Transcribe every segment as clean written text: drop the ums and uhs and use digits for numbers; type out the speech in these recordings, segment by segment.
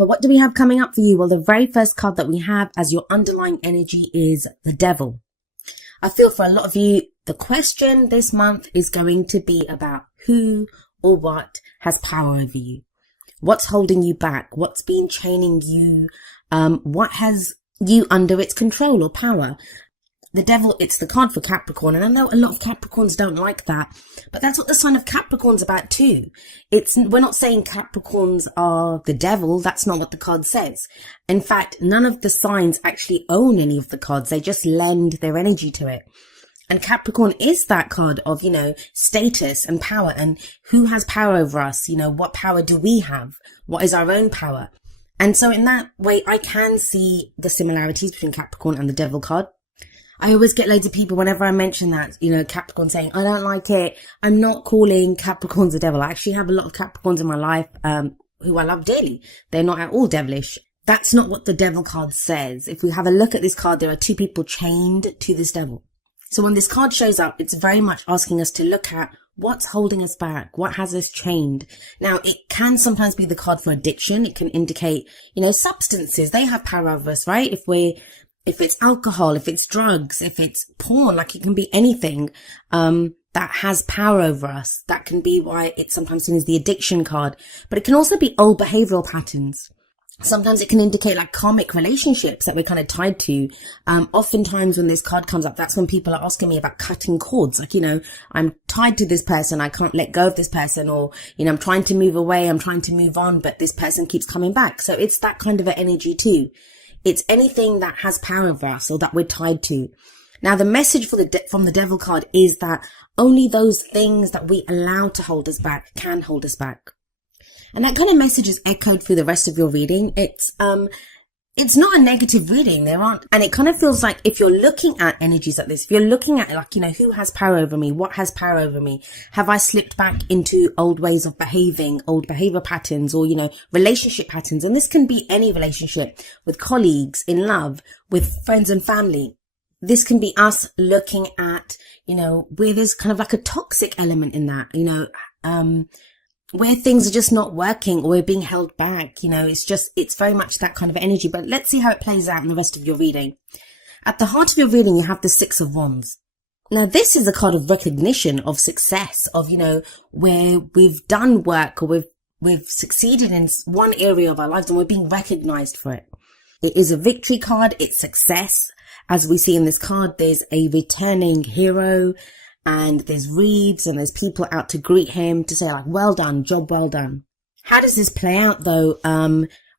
But what do we have coming up for you? Well, the very first card that we have as your underlying energy is the Devil. I feel for a lot of you, the question this month is going to be about who or what has power over you. What's holding you back? What's been chaining you? What has you under its control or power? The Devil, it's the card for Capricorn. And I know a lot of Capricorns don't like that, but that's what the sign of Capricorn's about too. We're not saying Capricorns are the devil. That's not what the card says. In fact, none of the signs actually own any of the cards. They just lend their energy to it. And Capricorn is that card of, status and power, and who has power over us? What power do we have? What is our own power? And so in that way, I can see the similarities between Capricorn and the Devil card. I always get loads of people whenever I mention that, Capricorn saying, I don't like it. I'm not calling Capricorns the devil. I actually have a lot of Capricorns in my life, who I love dearly. They're not at all devilish. That's not what the Devil card says. If we have a look at this card, there are two people chained to this devil. So when this card shows up, it's very much asking us to look at what's holding us back, what has us chained. Now, it can sometimes be the card for addiction. It can indicate, substances. They have power over us, right? If it's alcohol, if it's drugs, if it's porn, like it can be anything, that has power over us. That can be why it's sometimes seen as the addiction card, but it can also be old behavioral patterns. Sometimes it can indicate like karmic relationships that we're kind of tied to. Oftentimes when this card comes up, that's when people are asking me about cutting cords. Like, I'm tied to this person. I can't let go of this person, or, I'm trying to move away. I'm trying to move on, but this person keeps coming back. So it's that kind of an energy too. It's anything that has power over us or that we're tied to. Now, the message from the Devil card is that only those things that we allow to hold us back can hold us back. And that kind of message is echoed through the rest of your reading. It's not a negative reading. And it kind of feels like if you're looking at energies like this, if you're looking at who has power over me? What has power over me? Have I slipped back into old ways of behaving, old behavior patterns, or, relationship patterns? And this can be any relationship, with colleagues, in love, with friends and family. This can be us looking at, where there's kind of like a toxic element in that, where things are just not working or we're being held back. It's very much that kind of energy. But let's see how it plays out in the rest of your reading. At the heart of your reading, you have the Six of Wands. Now, this is a card of recognition, of success, of, where we've done work or we've succeeded in one area of our lives and we're being recognized for it. It is a victory card. It's success. As we see in this card, there's a returning hero, and there's wreaths and there's people out to greet him to say well done, job well done. How does this play out though?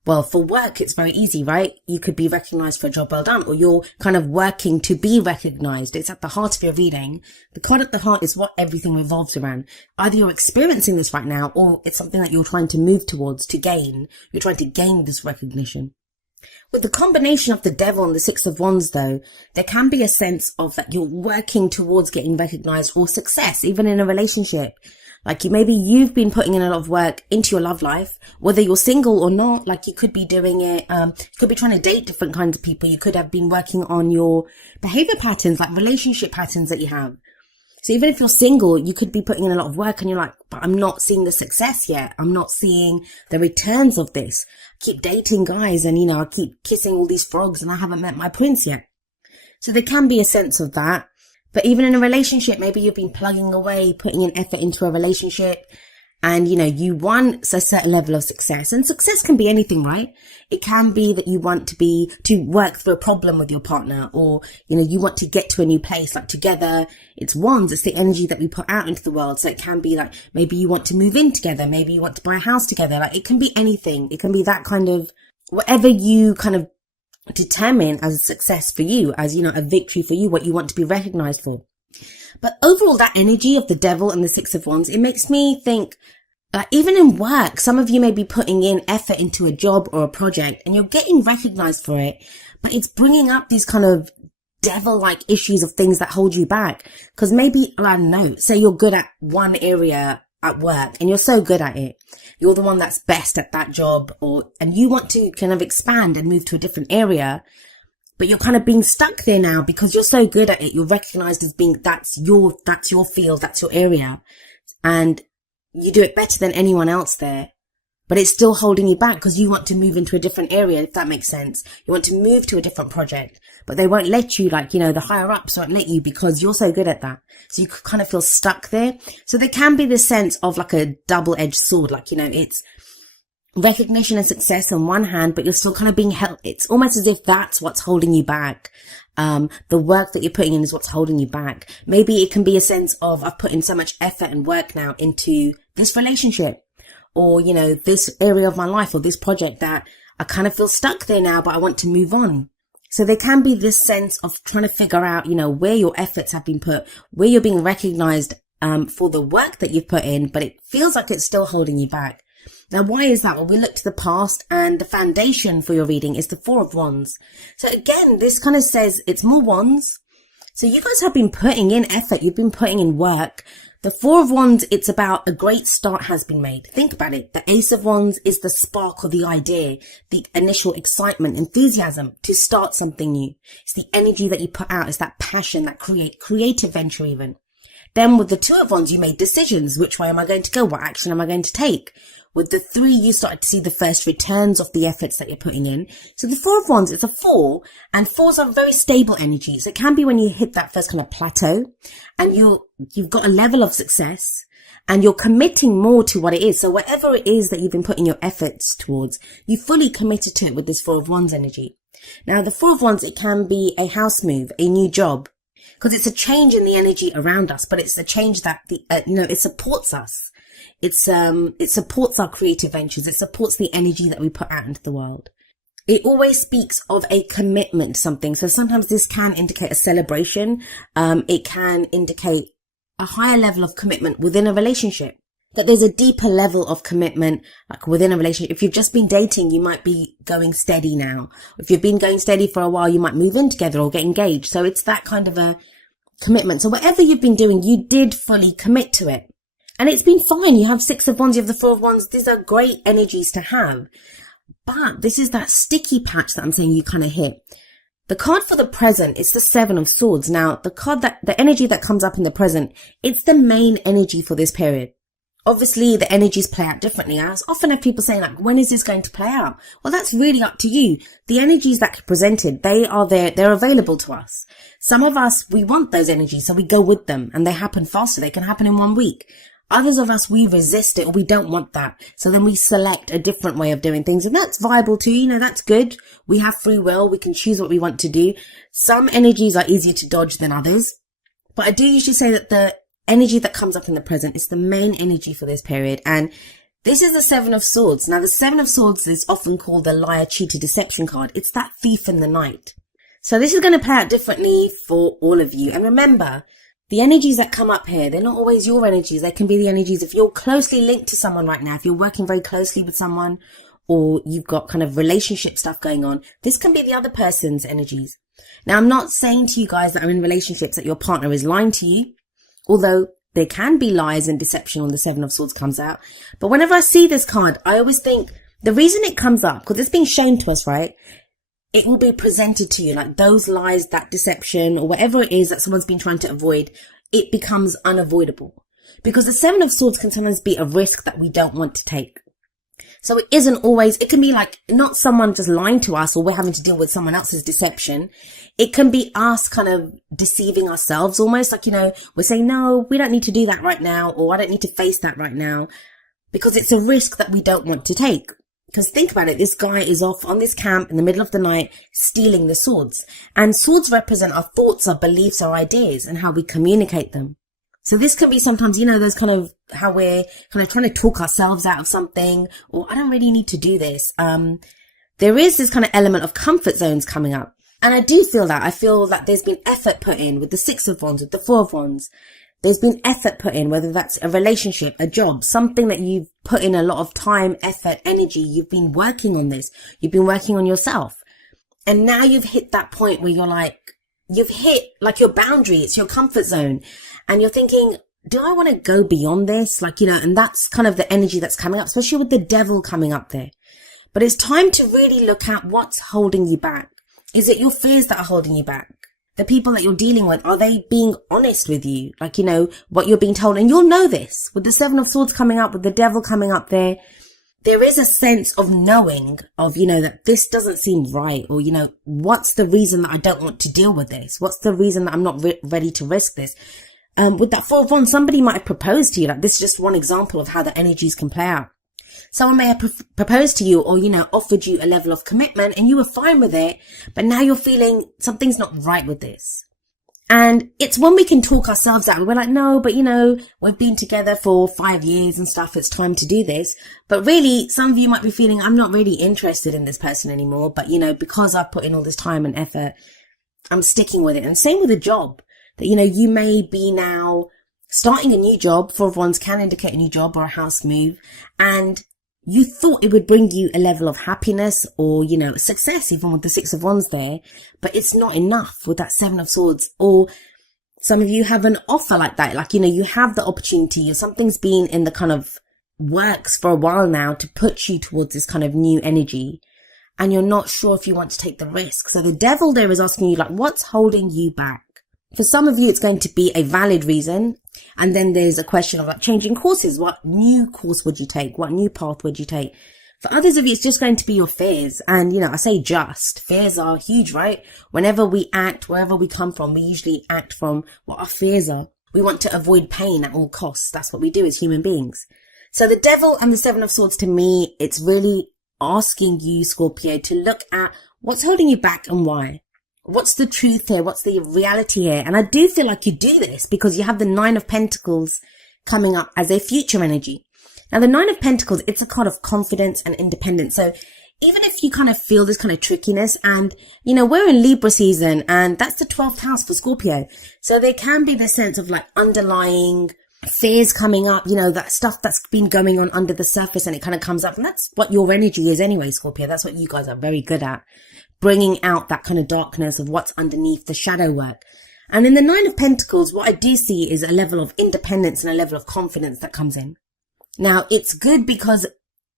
Well, for work, it's very easy, right? You could be recognized for a job well done, or you're kind of working to be recognized. It's at the heart of your reading. The card at the heart is what everything revolves around. Either you're experiencing this right now, or it's something that you're trying to move towards, to gain. You're trying to gain this recognition. With the combination of the Devil and the Six of Wands, though, there can be a sense of that you're working towards getting recognized or success, even in a relationship. Like maybe you've been putting in a lot of work into your love life, whether you're single or not. Like you could be doing it, you could be trying to date different kinds of people. You could have been working on your behavior patterns, like relationship patterns that you have. So even if you're single, you could be putting in a lot of work and you're like, but I'm not seeing the success yet. I'm not seeing the returns of this. I keep dating guys and, I keep kissing all these frogs and I haven't met my prince yet. So there can be a sense of that. But even in a relationship, maybe you've been plugging away, putting an effort into a relationship and, you want a certain level of success. And success can be anything, right? It can be that you want to work through a problem with your partner, or, you want to get to a new place, like together. It's wands. It's the energy that we put out into the world. So it can be like, maybe you want to move in together. Maybe you want to buy a house together. Like it can be anything. It can be that kind of, whatever you kind of determine as a success for you, as, a victory for you, what you want to be recognized for. But overall, that energy of the Devil and the Six of Wands, it makes me think, even in work, some of you may be putting in effort into a job or a project and you're getting recognized for it, but it's bringing up these kind of devil-like issues of things that hold you back. Because maybe, I don't know, say you're good at one area at work and you're so good at it. You're the one that's best at that job, and you want to kind of expand and move to a different area. But you're kind of being stuck there now because you're so good at it. You're recognized as being, that's your field, that's your area. And you do it better than anyone else there. but it's still holding you back because you want to move into a different area, if that makes sense. You want to move to a different project, but they won't let you, like, the higher ups won't let you because you're so good at that. So you kind of feel stuck there. So there can be this sense of like a double-edged sword, like, it's recognition and success on one hand, but you're still kind of being held. It's almost as if that's what's holding you back. The work that you're putting in is what's holding you back. Maybe it can be a sense of, I've put in so much effort and work now into this relationship, or, this area of my life, or this project, that I kind of feel stuck there now, but I want to move on. So there can be this sense of trying to figure out, where your efforts have been put, where you're being recognized, for the work that you've put in, but it feels like it's still holding you back. Now, why is that? Well, we look to the past, and the foundation for your reading is the Four of Wands. So again, this kind of says it's more wands. So you guys have been putting in effort. You've been putting in work. The Four of Wands, it's about a great start has been made. Think about it. The Ace of Wands is the spark or the idea, the initial excitement, enthusiasm to start something new. It's the energy that you put out. It's that passion, that creative venture even. Then with the Two of Wands, you made decisions. Which way am I going to go? What action am I going to take? With the Three, you started to see the first returns of the efforts that you're putting in. So the Four of Wands, it's a four, and fours are very stable energies. It can be when you hit that first kind of plateau and you've got a level of success and you're committing more to what it is. So whatever it is that you've been putting your efforts towards, you fully committed to it with this Four of Wands energy. Now the Four of Wands, it can be a house move, a new job, because it's a change in the energy around us, but it's a change that it supports us. It supports our creative ventures. It supports the energy that we put out into the world. It always speaks of a commitment to something. So sometimes this can indicate a celebration. It can indicate a higher level of commitment within a relationship. That there's a deeper level of commitment, like within a relationship. If you've just been dating, you might be going steady now. If you've been going steady for a while, you might move in together or get engaged. So it's that kind of a commitment. So whatever you've been doing, you did fully commit to it. And it's been fine. You have Six of Wands, you have the Four of Wands. These are great energies to have. But this is that sticky patch that I'm saying you kind of hit. The card for the present, it's the Seven of Swords. Now, the energy that comes up in the present, it's the main energy for this period. Obviously, the energies play out differently. I often have people saying, like, when is this going to play out? Well, that's really up to you. The energies that are presented, they are there. They're available to us. Some of us, we want those energies, so we go with them and they happen faster. They can happen in 1 week. Others of us, we resist it or we don't want that. So then we select a different way of doing things. And that's viable too. That's good. We have free will. We can choose what we want to do. Some energies are easier to dodge than others. But I do usually say that the energy that comes up in the present is the main energy for this period. And this is the Seven of Swords. Now, the Seven of Swords is often called the liar, cheater, deception card. It's that thief in the night. So this is going to play out differently for all of you. And remember, the energies that come up here, they're not always your energies. They can be the energies if you're closely linked to someone right now, if you're working very closely with someone, or you've got kind of relationship stuff going on. This can be the other person's energies. Now, I'm not saying to you guys that are in relationships that your partner is lying to you, although there can be lies and deception when the Seven of Swords comes out. But whenever I see this card, I always think the reason it comes up, because it's being shown to us, right? It will be presented to you, like those lies, that deception, or whatever it is that someone's been trying to avoid, it becomes unavoidable. Because the Seven of Swords can sometimes be a risk that we don't want to take. So it isn't always, it can be like not someone just lying to us or we're having to deal with someone else's deception. It can be us kind of deceiving ourselves almost, like, we're saying, no, we don't need to do that right now, or I don't need to face that right now, because it's a risk that we don't want to take. Because think about it, this guy is off on this camp in the middle of the night stealing the swords. And swords represent our thoughts, our beliefs, our ideas, and how we communicate them. So this can be sometimes, those kind of how we're kind of trying to talk ourselves out of something, or I don't really need to do this. There is this kind of element of comfort zones coming up. And I do feel that. I feel that there's been effort put in with the Six of Wands, with the Four of Wands. There's been effort put in, whether that's a relationship, a job, something that you've put in a lot of time, effort, energy. You've been working on this. You've been working on yourself. And now you've hit that point where you've hit like your boundary. It's your comfort zone. And you're thinking, do I want to go beyond this? And that's kind of the energy that's coming up, especially with the Devil coming up there. But it's time to really look at what's holding you back. Is it your fears that are holding you back? The people that you're dealing with, are they being honest with you? What you're being told. And you'll know this with the Seven of Swords coming up, with the Devil coming up there. there is a sense of knowing of, that this doesn't seem right, or, what's the reason that I don't want to deal with this? What's the reason that I'm not ready to risk this? With that 4 of Wands, somebody might have proposed to you. Like, this is just one example of how the energies can play out. Someone may have proposed to you, or, offered you a level of commitment and you were fine with it, but now you're feeling something's not right with this. And it's when we can talk ourselves out. We're like, no, but we've been together for 5 years and stuff. It's time to do this. But really, some of you might be feeling, I'm not really interested in this person anymore. But, because I've put in all this time and effort, I'm sticking with it. And same with a job that, you may be now starting a new job. 4 of Wands can indicate a new job or a house move. And you thought it would bring you a level of happiness or, success, even with the 6 of Wands there, but it's not enough with that 7 of Swords. Or some of you have an offer like that. Like, you have the opportunity, or something's been in the kind of works for a while now to put you towards this kind of new energy. And you're not sure if you want to take the risk. So the devil there is asking you, like, what's holding you back? For some of you, it's going to be a valid reason. And then there's a question of like changing courses. What new course would you take? What new path would you take? For others of you, it's just going to be your fears. And, I say just. Fears are huge, right? Whenever we act, wherever we come from, we usually act from what our fears are. We want to avoid pain at all costs. That's what we do as human beings. So the devil and the 7 of Swords, to me, it's really asking you, Scorpio, to look at what's holding you back and why. What's the truth here? What's the reality here? And I do feel like you do this because you have the 9 of Pentacles coming up as a future energy. Now, the 9 of Pentacles, it's a card of confidence and independence. So even if you kind of feel this kind of trickiness and, we're in Libra season and that's the 12th house for Scorpio. So there can be this sense of like underlying fears coming up, that stuff that's been going on under the surface and it kind of comes up. And that's what your energy is anyway, Scorpio. That's what you guys are very good at. Bringing out that kind of darkness of what's underneath the shadow work. And in the 9 of Pentacles, what I do see is a level of independence and a level of confidence that comes in. Now, it's good because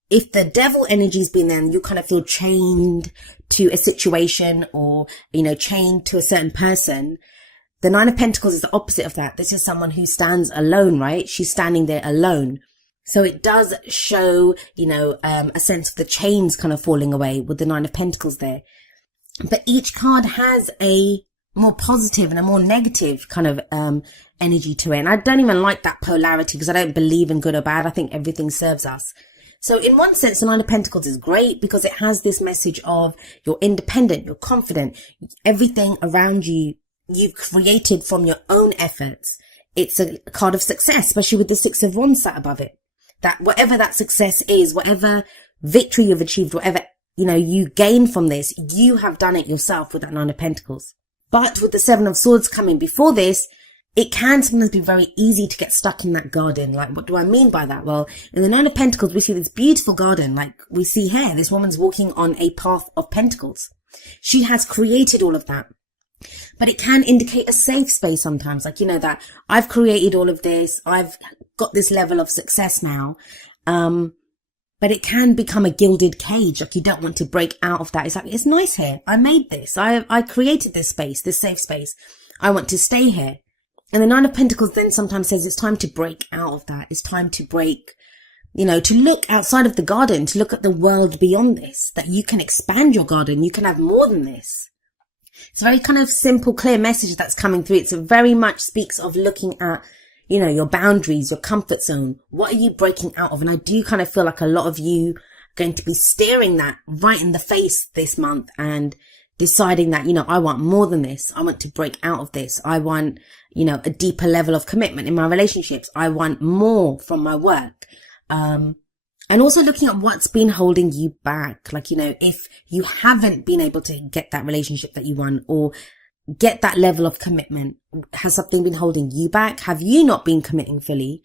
if the devil energy's been there and you kind of feel chained to a situation or, chained to a certain person, the 9 of Pentacles is the opposite of that. This is someone who stands alone, right? She's standing there alone. So it does show, a sense of the chains kind of falling away with the 9 of Pentacles there. But each card has a more positive and a more negative kind of energy to it. And I don't even like that polarity because I don't believe in good or bad. I think everything serves us. So in one sense, the 9 of Pentacles is great because it has this message of you're independent, you're confident, everything around you, you've created from your own efforts. It's a card of success, especially with the 6 of Wands sat above it. That whatever that success is, whatever victory you've achieved, whatever you gain from this, you have done it yourself with that 9 of Pentacles. But with the 7 of Swords coming before this, it can sometimes be very easy to get stuck in that garden. Like, what do I mean by that? Well, in the 9 of Pentacles, we see this beautiful garden. Like we see here, this woman's walking on a path of pentacles. She has created all of that. But it can indicate a safe space sometimes. Like, that I've created all of this. I've got this level of success now. But it can become a gilded cage. Like you don't want to break out of that. It's like, it's nice here. I made this. I created this space, this safe space. I want to stay here. And the 9 of Pentacles then sometimes says it's time to break out of that. It's time to break, to look outside of the garden, to look at the world beyond this, that you can expand your garden. You can have more than this. It's a very kind of simple, clear message that's coming through. It's very much speaks of looking at, your boundaries, your comfort zone. What are you breaking out of? And I do kind of feel like a lot of you are going to be staring that right in the face this month and deciding that, I want more than this. I want to break out of this. I want, a deeper level of commitment in my relationships. I want more from my work. And also looking at what's been holding you back. Like, if you haven't been able to get that relationship that you want or get that level of commitment, has something been holding you back? Have you not been committing fully?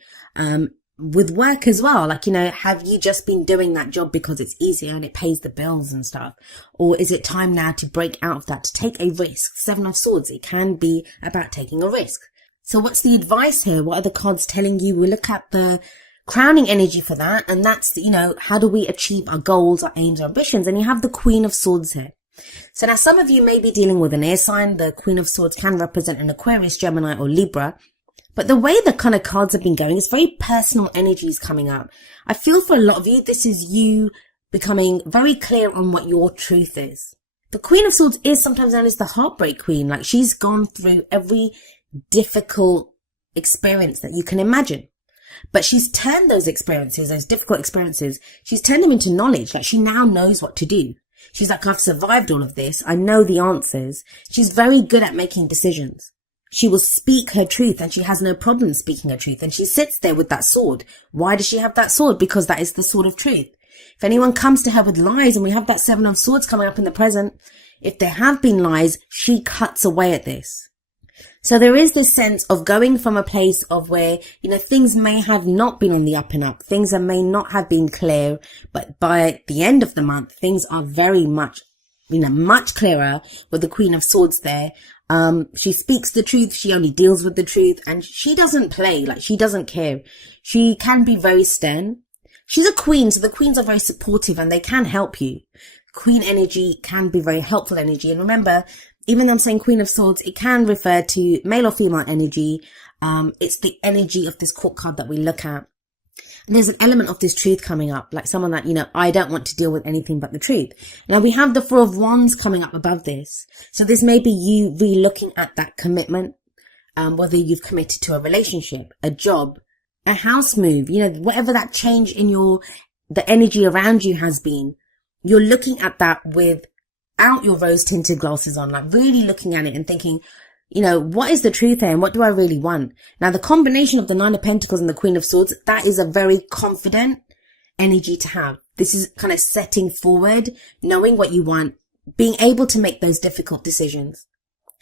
With work as well, like, have you just been doing that job because it's easier and it pays the bills and stuff? Or is it time now to break out of that, to take a risk? 7 of Swords, it can be about taking a risk. So what's the advice here? What are the cards telling you? We look at the crowning energy for that. And that's, how do we achieve our goals, our aims, our ambitions? And you have the Queen of Swords here. So now some of you may be dealing with an air sign. The Queen of Swords can represent an Aquarius, Gemini or Libra. But the way the kind of cards have been going is very personal energies coming up. I feel for a lot of you, this is you becoming very clear on what your truth is. The Queen of Swords is sometimes known as the heartbreak queen. Like, she's gone through every difficult experience that you can imagine. But she's turned those experiences, those difficult experiences, she's turned them into knowledge. Like, she now knows what to do. She's like, I've survived all of this. I know the answers. She's very good at making decisions. She will speak her truth, and she has no problem speaking her truth. And she sits there with that sword. Why does she have that sword? Because that is the sword of truth. If anyone comes to her with lies, and we have that 7 of Swords coming up in the present, if there have been lies, she cuts away at this. So there is this sense of going from a place of where, things may have not been on the up and up. Things may not have been clear, but by the end of the month, things are very much, much clearer with the Queen of Swords there. She speaks the truth. She only deals with the truth, and she doesn't play. Like, she doesn't care. She can be very stern. She's a queen, so the queens are very supportive and they can help you. Queen energy can be very helpful energy. And remember, even though I'm saying Queen of Swords, it can refer to male or female energy. It's the energy of this court card that we look at. And there's an element of this truth coming up, like someone that, I don't want to deal with anything but the truth. Now we have the 4 of Wands coming up above this. So this may be you re-looking at that commitment, whether you've committed to a relationship, a job, a house move, whatever that change in the energy around you has been, you're looking at that without your rose tinted glasses on, like really looking at it and thinking, what is the truth here and what do I really want? Now, the combination of the 9 of Pentacles and the Queen of Swords, that is a very confident energy to have. This is kind of setting forward, knowing what you want, being able to make those difficult decisions.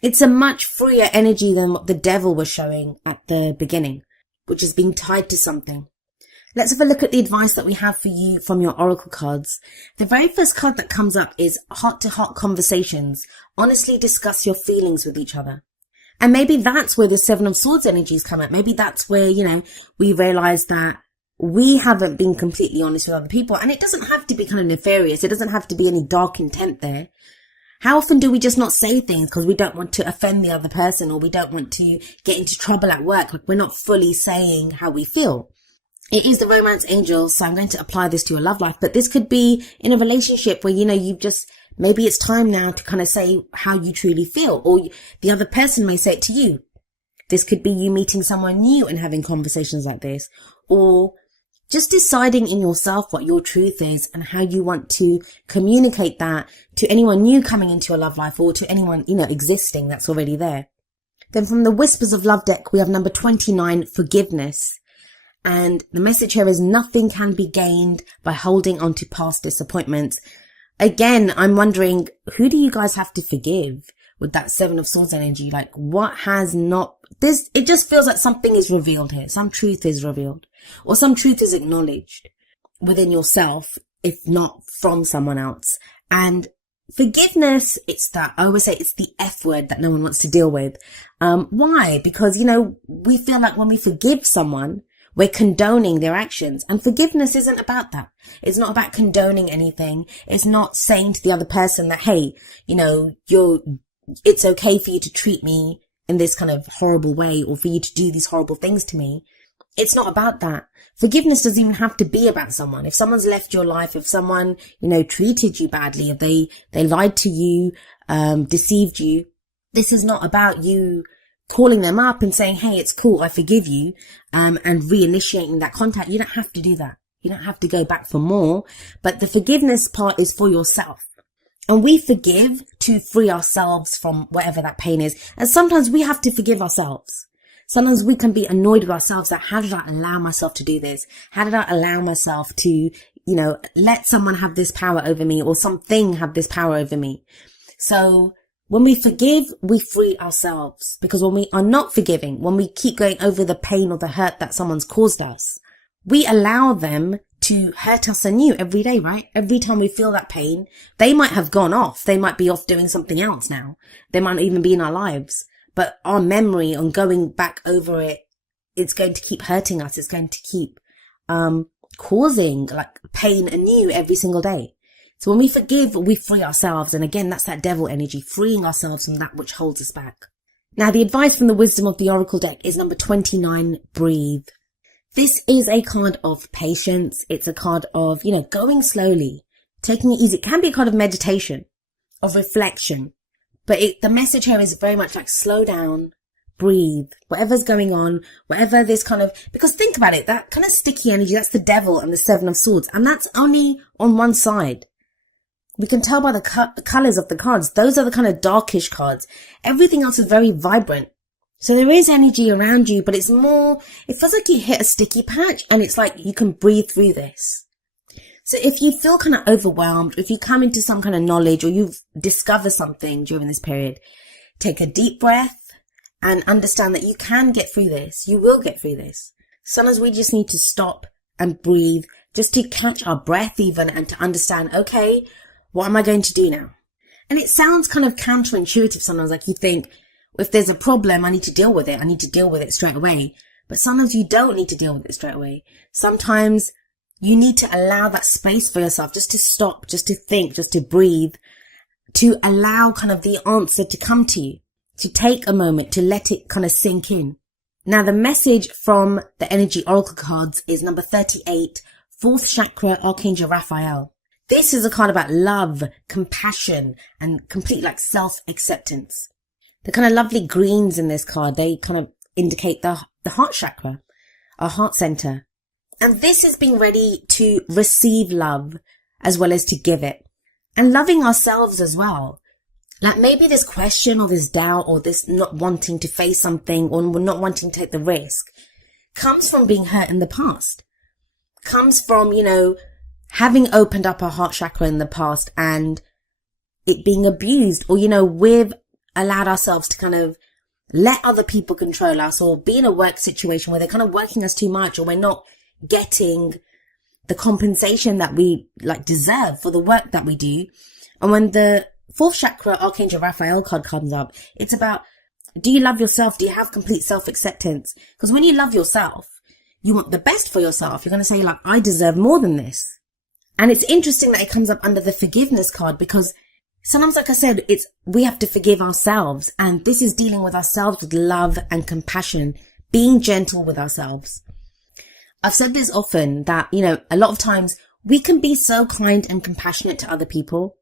It's a much freer energy than what the Devil was showing at the beginning, which is being tied to something. Let's have a look at the advice that we have for you from your oracle cards. The very first card that comes up is heart-to-heart conversations. Honestly discuss your feelings with each other. And maybe that's where the 7 of Swords energies come up. Maybe that's where, we realize that we haven't been completely honest with other people. And it doesn't have to be kind of nefarious. It doesn't have to be any dark intent there. How often do we just not say things because we don't want to offend the other person, or we don't want to get into trouble at work? Like, we're not fully saying how we feel. It is the romance angel, so I'm going to apply this to your love life. But this could be in a relationship where, maybe it's time now to kind of say how you truly feel, or the other person may say it to you. This could be you meeting someone new and having conversations like this, or just deciding in yourself what your truth is and how you want to communicate that to anyone new coming into your love life, or to anyone, existing that's already there. Then from the Whispers of Love deck, we have number 29, forgiveness. And the message here is nothing can be gained by holding on to past disappointments. Again, I'm wondering, who do you guys have to forgive with that 7 of Swords energy? Like, what has not, it just feels like something is revealed here. Some truth is revealed, or some truth is acknowledged within yourself, if not from someone else. And forgiveness, I always say it's the F word that no one wants to deal with. Why? Because, we feel like when we forgive someone, we're condoning their actions, and forgiveness isn't about that. It's not about condoning anything. It's not saying to the other person that, hey, it's okay for you to treat me in this kind of horrible way, or for you to do these horrible things to me. It's not about that. Forgiveness doesn't even have to be about someone. If someone's left your life, if someone, treated you badly, if they lied to you, deceived you, this is not about you calling them up and saying, hey, it's cool, I forgive you, and reinitiating that contact. You don't have to do that. You don't have to go back for more. But the forgiveness part is for yourself. And we forgive to free ourselves from whatever that pain is. And sometimes we have to forgive ourselves. Sometimes we can be annoyed with ourselves that, how did I allow myself to do this? How did I allow myself to, let someone have this power over me, or something have this power over me? So when we forgive, we free ourselves. Because when we are not forgiving, when we keep going over the pain or the hurt that someone's caused us, we allow them to hurt us anew every day, right? Every time we feel that pain, they might have gone off. They might be off doing something else now. They might not even be in our lives. But our memory on going back over it, it's going to keep hurting us. It's going to keep causing like pain anew every single day. So when we forgive, we free ourselves. And again, that's that devil energy, freeing ourselves from that which holds us back. Now, the advice from the Wisdom of the Oracle deck is number 29, breathe. This is a card of patience. It's a card of, going slowly, taking it easy. It can be a card of meditation, of reflection. But the message here is very much like slow down, breathe, whatever's going on, whatever this because think about it, that kind of sticky energy, that's the devil and the Seven of Swords. And that's only on one side. We can tell by the colors of the cards. Those are the kind of darkish cards. Everything else is very vibrant. So there is energy around you, but it feels like you hit a sticky patch and it's like you can breathe through this. So if you feel kind of overwhelmed, if you come into some kind of knowledge or you've discovered something during this period, take a deep breath and understand that you can get through this. You will get through this. Sometimes we just need to stop and breathe, just to catch our breath even, and to understand, okay, what am I going to do now? And it sounds kind of counterintuitive sometimes, like you think, if there's a problem, I need to deal with it. I need to deal with it straight away. But sometimes you don't need to deal with it straight away. Sometimes you need to allow that space for yourself, just to stop, just to think, just to breathe, to allow kind of the answer to come to you, to take a moment, to let it kind of sink in. Now, the message from the Energy Oracle cards is number 38, 4th Chakra, Archangel Raphael. This is a card about love, compassion, and complete self-acceptance. The kind of lovely greens in this card, they kind of indicate the heart chakra, our heart center. And this is being ready to receive love as well as to give it. And loving ourselves as well. Like maybe this question or this doubt or this not wanting to face something or not wanting to take the risk comes from being hurt in the past. Comes from, having opened up our heart chakra in the past and it being abused, or, we've allowed ourselves to kind of let other people control us, or be in a work situation where they're kind of working us too much, or we're not getting the compensation that we deserve for the work that we do. And when the 4th Chakra Archangel Raphael card comes up, it's about, do you love yourself? Do you have complete self-acceptance? Because when you love yourself, you want the best for yourself. You're going to say I deserve more than this. And it's interesting that it comes up under the forgiveness card, because sometimes, like I said, we have to forgive ourselves. And this is dealing with ourselves with love and compassion, being gentle with ourselves. I've said this often that, a lot of times we can be so kind and compassionate to other people.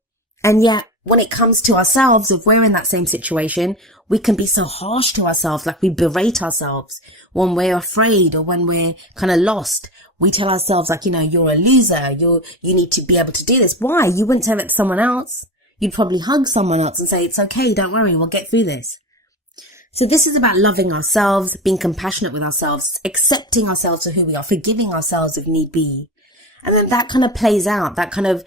And yet when it comes to ourselves, if we're in that same situation, we can be so harsh to ourselves, like we berate ourselves when we're afraid or when we're kind of lost. We tell ourselves you're a loser. You need to be able to do this. Why? You wouldn't say that to someone else. You'd probably hug someone else and say, it's okay. Don't worry. We'll get through this. So this is about loving ourselves, being compassionate with ourselves, accepting ourselves for who we are, forgiving ourselves if need be. And then that kind of plays out, that kind of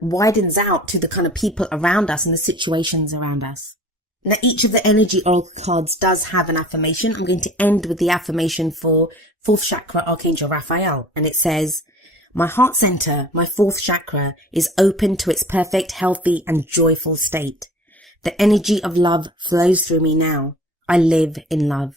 widens out to the kind of people around us and the situations around us. Now, each of the Energy Oracle cards does have an affirmation. I'm going to end with the affirmation for 4th Chakra Archangel Raphael. And it says, my heart center, my 4th chakra, is open to its perfect, healthy, and joyful state. The energy of love flows through me now. I live in love.